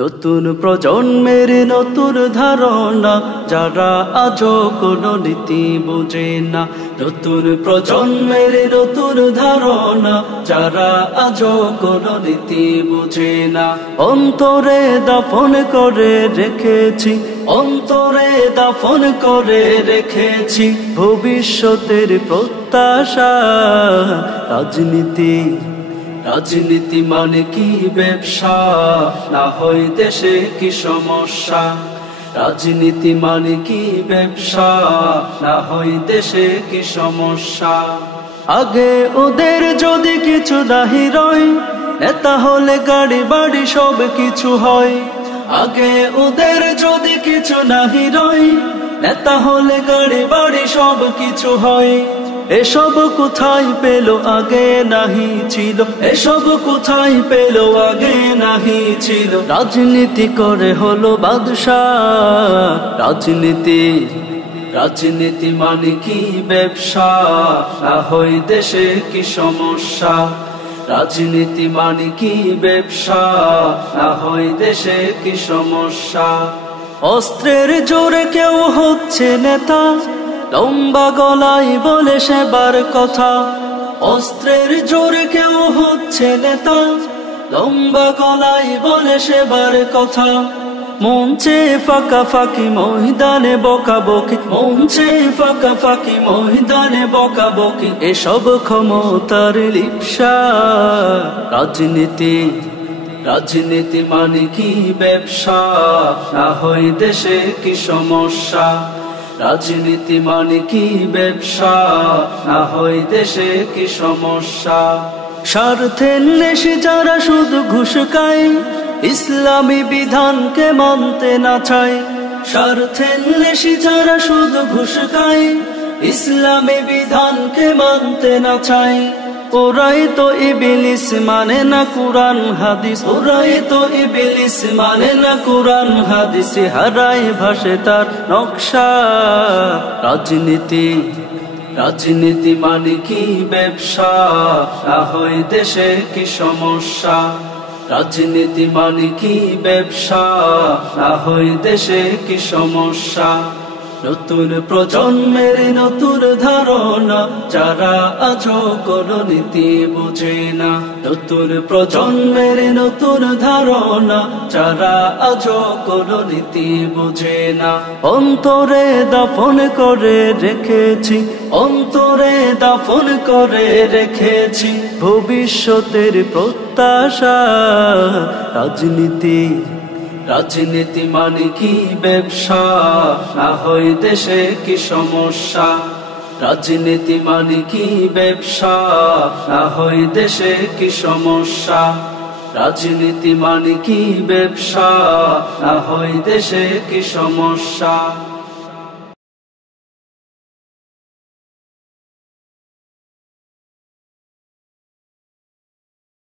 নতুন প্রজন্মের নতুন ধারণা, যারা আজও কোনো নীতি বোঝে না। নতুন প্রজন্মের নতুন ধারণা, যারা আজও কোনো নীতি বোঝে না। অন্তরে দাফন করে রেখেছি, অন্তরে দাফন করে রেখেছি ভবিষ্যতের প্রত্যাশা। রাজনীতি মানে কি ব্যবসা, না হয় দেশে কি সমস্যা। রাজনীতি মানে কি ব্যবসা, না হয় দেশে কি সমস্যা। আগে ওদের যদি কিছু দাহি রয়, নেতা হলে গাড়ি বাড়ি সব কিছু হয়। আগে ওদের যদি কিছু নাহি রয়, নেতা হলে গাড়ি বাড়ি সব কিছু হয়। এসব কোথায় পেল আগে নাহি ছিল, এসব কোথায় পেল আগে নাহি ছিল। রাজনীতি করে হলো বাদশাহ। রাজনীতি মানে কি ব্যবসা, না হয় দেশে কি সমস্যা। রাজনীতি মানে কি ব্যবসা, না হয় দেশে কি সমস্যা। অস্ত্রের জোরে কেউ হচ্ছে নেতা, লম্বা গলায় বলে সেবার কথা। অস্ত্রের জোরে কেউ হচ্ছে নেতা, লম্বা গলায় বলে সেবার কথা। মঞ্চে ফাঁকাফাঁকি ময়দানে বকাবকি, মঞ্চে ফাঁকাফাঁকি ময়দানে বকাবকি, এসব ক্ষমতার লিপ্সা। রাজনীতি মানে কি ব্যবসা, না হয় দেশে কি সমস্যা। রাজনীতি মানে কি ব্যবসা, না হয় দেশে কি সমস্যা। স্বার্থের নেশে যারা শুধু ঘুষ খায়, ইসলামী বিধানকে মানতে না চায়। স্বার্থের নেশে যারা শুধু ঘুষ খায়, ইসলামী বিধানকে মানতে না চায়। ওরাই তো ইবলিস মানে না কুরআন হাদিস, ওরাই তো ইবলিস মানে না কুরআন হাদিস, হারায় ভাসে তার নকশা। রাজনীতি মানে কি ব্যবসা, না হয় দেশে কি সমস্যা। রাজনীতি মানে কি ব্যবসা, না হয় দেশে কি সমস্যা। নতুন প্রজন্মের নতুন ধারণা, যারা আজও কোনো নীতি বোঝে না। নতুন প্রজন্মের নতুন ধারণা, যারা আজও কোনো নীতি বোঝে না। অন্তরে দাফন করে রেখেছি, অন্তরে দাফন করে রেখেছি ভবিষ্যতের প্রত্যাশা। রাজনীতি মানে কি ব্যবসা, না হয় দেশে কি সমস্যা। রাজনীতি মানে কি ব্যবসা, না হয় দেশে কি সমস্যা। রাজনীতি মানে কি ব্যবসা, না হয় দেশে কি সমস্যা।